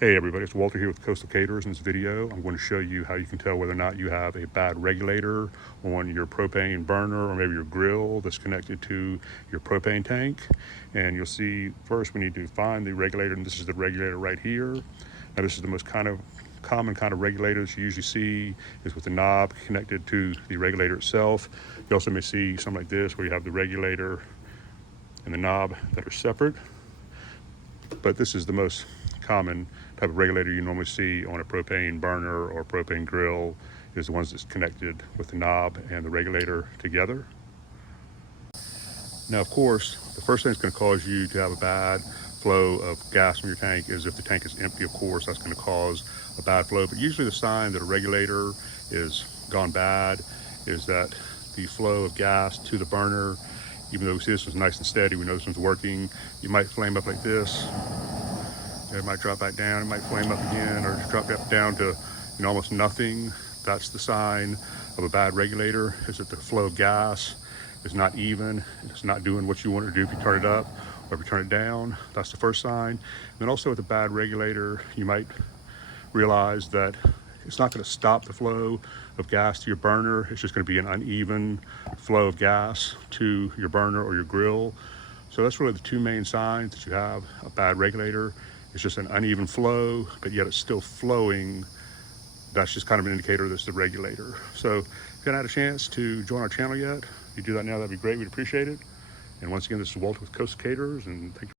Hey everybody, it's Walter here with Coastal Caters. In this video, I'm going to show you how you can tell whether or not you have a bad regulator on your propane burner or maybe your grill that's connected to your propane tank. And you'll see first we need to find the regulator, and this is the regulator right here. Now this is the most common kind of regulators you usually see is with the knob connected to the regulator itself. You also may see something like this where you have the regulator and the knob that are separate. But this is the most common type of regulator you normally see on a propane burner or propane grill, is the ones that's connected with the knob and the regulator together. Now, of course, the first thing that's going to cause you to have a bad flow of gas from your tank is if the tank is empty. Of course, that's going to cause a bad flow. But usually the sign that a regulator is gone bad is that the flow of gas to the burner, even though we see this one's nice and steady, we know this one's working, you might flame up like this. It might drop back down, it might flame up again, or just drop down to almost nothing. That's the sign of a bad regulator, is that the flow of gas is not even, it's not doing what you want it to do if you turn it up or if you turn it down. That's the first sign. And then also with a bad regulator, you might realize that it's not going to stop the flow of gas to your burner. It's just going to be an uneven flow of gas to your burner or your grill. So that's really the two main signs that you have a bad regulator. It's just an uneven flow, but yet it's still flowing. That's just kind of an indicator that's the regulator. So if you haven't had a chance to join our channel yet, if you do that now, that'd be great. We'd appreciate it. And once again, this is Walter with Coastal Caters, and thank you.